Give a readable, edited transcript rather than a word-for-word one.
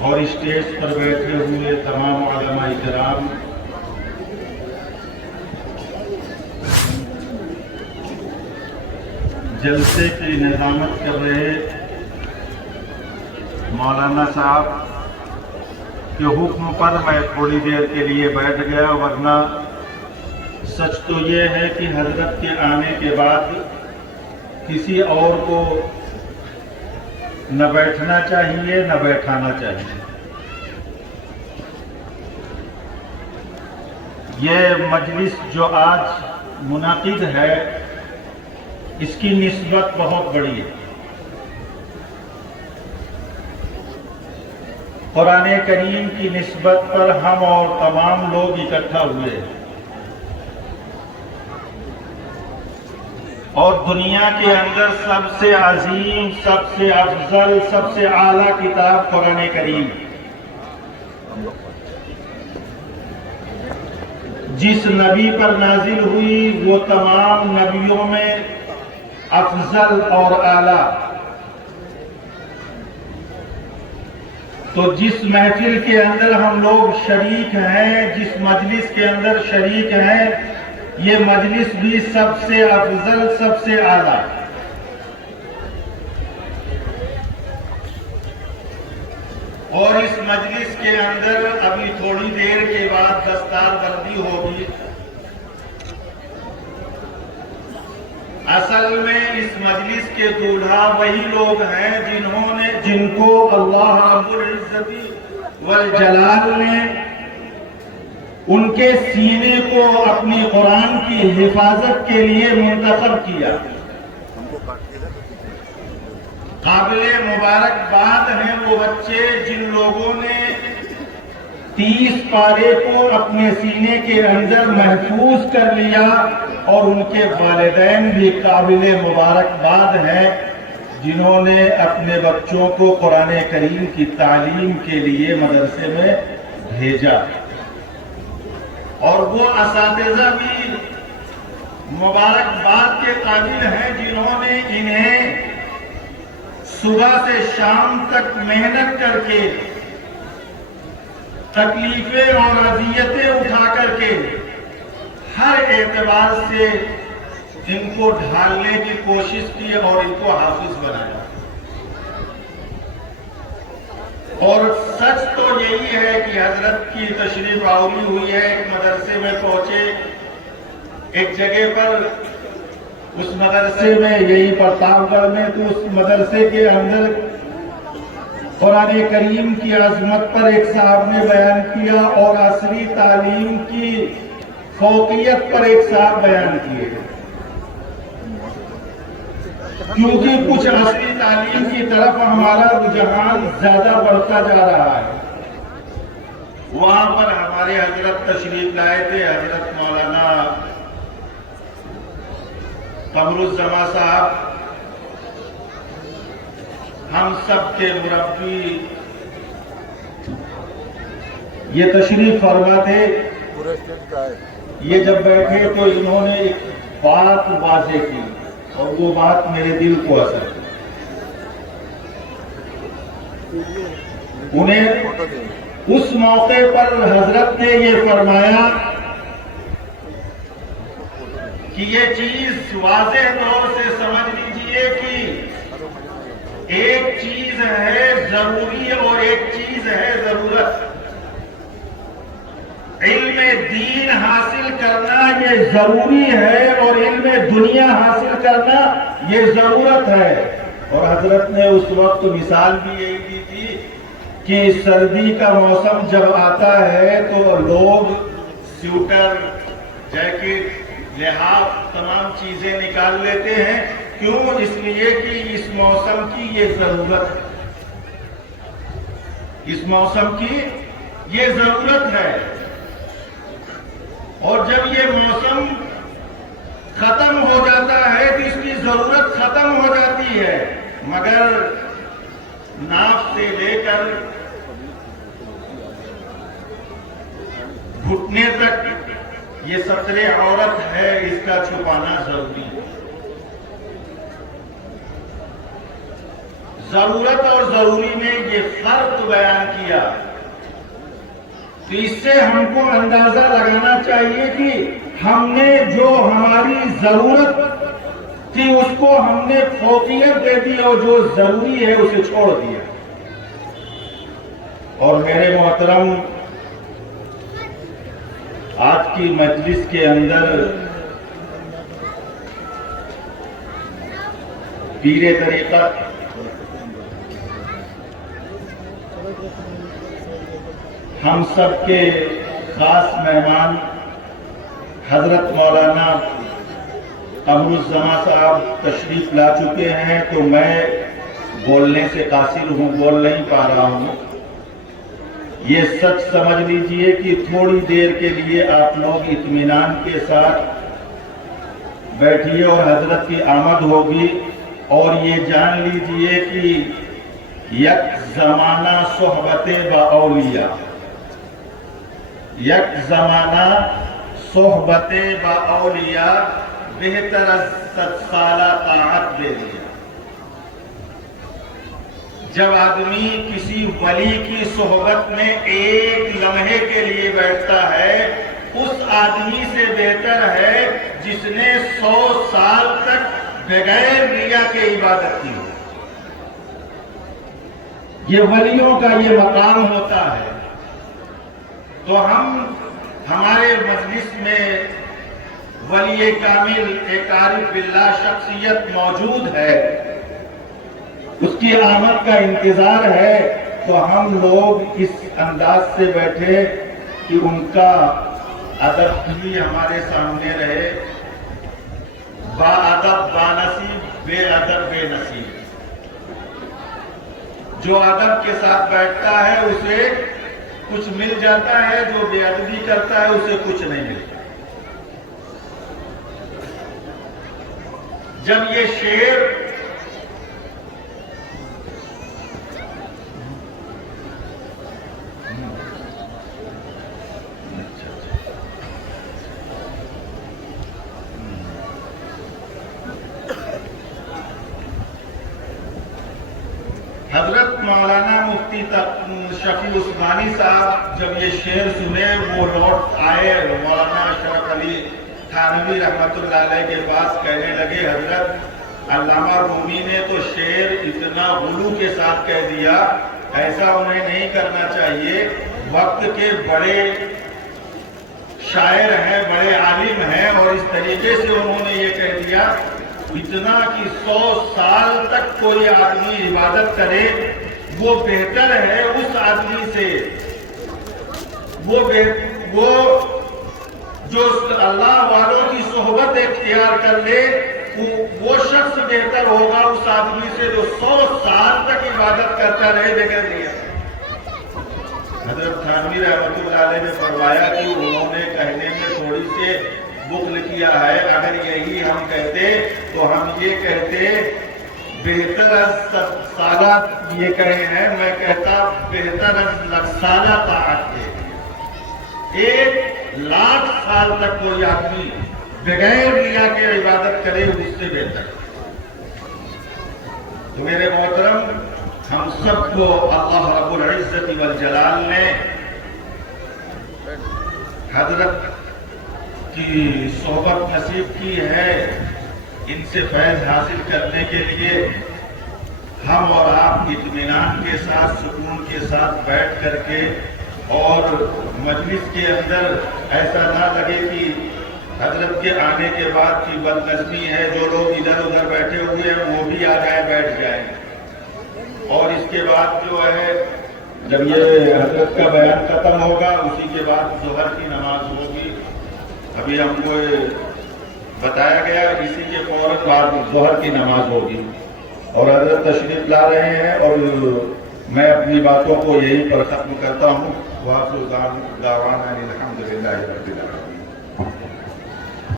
اور اسٹیج پر بیٹھے ہوئے تمام علماء کرام، جلسے کی نظامت کر رہے مولانا صاحب کے حکم پر میں تھوڑی دیر کے لیے بیٹھ گیا، ورنہ سچ تو یہ ہے کہ حضرت کے آنے کے بعد کسی اور کو نہ بیٹھنا چاہیے نہ بیٹھانا چاہیے۔ یہ مجلس جو آج منعقد ہے اس کی نسبت بہت بڑی ہے۔ قرآن کریم کی نسبت پر ہم اور تمام لوگ اکٹھا ہوئے اور دنیا کے اندر سب سے عظیم، سب سے افضل، سب سے اعلیٰ کتاب قرآن کریم، جس نبی پر نازل ہوئی وہ تمام نبیوں میں افضل اور اعلیٰ۔ تو جس محفل کے اندر ہم لوگ شریک ہیں، جس مجلس کے اندر شریک ہیں، یہ مجلس بھی سب سے افضل، سب سے اعلیٰ۔ اور اس مجلس کے اندر ابھی تھوڑی دیر کے بعد دستار بندی ہوگی۔ اصل میں اس مجلس کے دولہا وہی لوگ ہیں جن کو اللہ رب العزت والجلال نے ان کے سینے کو اپنی قرآن کی حفاظت کے لیے منتخب کیا۔ قابل مبارکباد ہیں وہ بچے جن لوگوں نے 30 پارے کو اپنے سینے کے اندر محفوظ کر لیا، اور ان کے والدین بھی قابل مبارکباد ہیں جنہوں نے اپنے بچوں کو قرآن کریم کی تعلیم کے لیے مدرسے میں بھیجا۔ اور وہ اساتذہ بھی مبارکباد کے قابل ہیں جنہوں نے انہیں صبح سے شام تک محنت کر کے، تکلیفیں اور اذیتیں اٹھا کر کے، ہر اعتبار سے ان کو ڈھالنے کی کوشش کی اور ان کو حافظ بنایا۔ اور سچ تو یہی ہے کہ حضرت کی تشریف آوری ہوئی ہے، ایک مدرسے میں پہنچے، ایک جگہ پر، اس مدرسے میں، یہی پرتاپ گڑھ میں، تو اس مدرسے کے اندر قرآن کریم کی عظمت پر ایک صاحب نے بیان کیا اور عصری تعلیم کی فوقیت پر ایک صاحب بیان کیے، کیونکہ کچھ عصری تعلیم کی طرف ہمارا رجحان زیادہ بڑھتا جا رہا ہے۔ وہاں پر ہمارے حضرت تشریف لائے تھے، حضرت مولانا قمرالزماں صاحب، ہم سب کے مربی، یہ تشریف فرما تھے۔ یہ جب بیٹھے تو انہوں نے ایک بات واضح کی اور وہ بات میرے دل کو اثر کی۔ انہیں اس موقع پر حضرت نے یہ فرمایا کہ یہ چیز واضح طور سے سمجھ لیجئے کہ ایک چیز ہے ضروری اور ایک چیز ہے ضرورت۔ علم دین حاصل کرنا یہ ضروری ہے اور علم دنیا حاصل کرنا یہ ضرورت ہے۔ اور حضرت نے اس وقت مثال بھی یہی دی تھی کہ سردی کا موسم جب آتا ہے تو لوگ سویٹر، جیکٹ، لحاف، تمام چیزیں نکال لیتے ہیں۔ کیوں؟ اس لیے کہ اس موسم کی یہ ضرورت ہے، اس موسم کی یہ ضرورت ہے۔ اور جب یہ موسم ختم ہو جاتا ہے تو اس کی ضرورت ختم ہو جاتی ہے، مگر ناف سے لے کر گھٹنے تک یہ ستر عورت ہے، اس کا چھپانا ضروری ہے۔ ضرورت اور ضروری میں یہ فرق بیان کیا، تو اس سے ہم کو اندازہ لگانا چاہیے کہ ہم نے جو ہماری ضرورت تھی اس کو ہم نے فوقیت دے دی اور جو ضروری ہے اسے چھوڑ دیا۔ اور میرے محترم، آج کی مجلس کے اندر پیر طریقت ہم سب کے خاص مہمان حضرت مولانا قمر الزمان صاحب تشریف لا چکے ہیں، تو میں بولنے سے قاصر ہوں، بول نہیں پا رہا ہوں۔ یہ سچ سمجھ لیجئے کہ تھوڑی دیر کے لیے آپ لوگ اطمینان کے ساتھ بیٹھیے اور حضرت کی آمد ہوگی، اور یہ جان لیجئے کہ یک زمانہ صحبت با اولیاء، یک زمانہ صحبت با اولیاء بہتر از 100 سالہ طاعت دے دیا۔ جب آدمی کسی ولی کی صحبت میں ایک لمحے کے لیے بیٹھتا ہے، اس آدمی سے بہتر ہے جس نے 100 سال تک بغیر ریا کے عبادت کی ہو۔ یہ ولیوں کا یہ مقام ہوتا ہے۔ تو ہمارے مجلس میں ولی کامل ایک عارف باللہ شخصیت موجود ہے، اس کی آمد کا انتظار ہے، تو ہم لوگ اس انداز سے بیٹھے کہ ان کا ادب بھی ہمارے سامنے رہے۔ با ادب با نصیب، بے ادب بے نصیب۔ جو ادب کے ساتھ بیٹھتا ہے اسے کچھ مل جاتا ہے، جو بے ادبی کرتا ہے اسے کچھ نہیں ملتا۔ جب یہ شعر حضرت مولانا مفتی شفیع عثمانی صاحب جب یہ شعر سنے، وہ لوٹ آئے مولانا اشرف علی تھانوی رحمت اللہ علیہ کے پاس، کہنے لگے حضرت علامہ رومی نے تو شعر اتنا غلو کے ساتھ کہہ دیا، ایسا انہیں نہیں کرنا چاہیے۔ وقت کے بڑے شاعر ہیں، بڑے عالم ہیں، اور اس طریقے سے انہوں نے یہ کہہ دیا اتنا کہ 100 سال تک کوئی آدمی عبادت کرے، وہ بہتر ہے اس آدمی سے، وہ جو اللہ والوں کی صحبت اختیار کر لے، وہ شخص بہتر ہوگا اس آدمی سے جو 100 سال تک عبادت کرتا رہے بغیر ریا۔ حضرت تھانوی رحمت اللہ علیہ نے فرمایا کہ انہوں نے کہنے میں تھوڑی سے بخل کیا ہے، اگر یہی ہم کہتے تو ہم یہ کہتے بہتر از 100 سالہ، یہ کہے ہیں، میں کہتا بہتر از 100 سالہ طاعت ہے۔ 1,00,000 سال تک کوئی آدمی بغیر ریا کے عبادت کرے اس سے بہتر۔ تو میرے محترم، ہم سب کو اللہ رب العزت والجلال نے حضرت کی صحبت نصیب کی ہے، ان سے فیض حاصل کرنے کے لیے ہم اور آپ اطمینان کے ساتھ، سکون کے ساتھ بیٹھ کر کے، اور مجلس کے اندر ایسا نہ لگے کہ حضرت کے آنے کے بعد کی بد نظمی ہے، جو لوگ ادھر ادھر بیٹھے ہوئے ہیں وہ بھی آ جائیں، بیٹھ جائیں، اور اس کے بعد جو ہے جب یہ حضرت کا بیان ختم ہوگا اسی کے بعد ظہر کی نماز ہوگی۔ ابھی ہم کو بتایا گیا اسی کے فوراً بعد ظہر کی نماز ہوگی، اور حضرت تشریف لا رہے ہیں، اور میں اپنی باتوں کو یہیں پر ختم کرتا ہوں۔ وآخر دعوانا الحمدللہ رب العالمین۔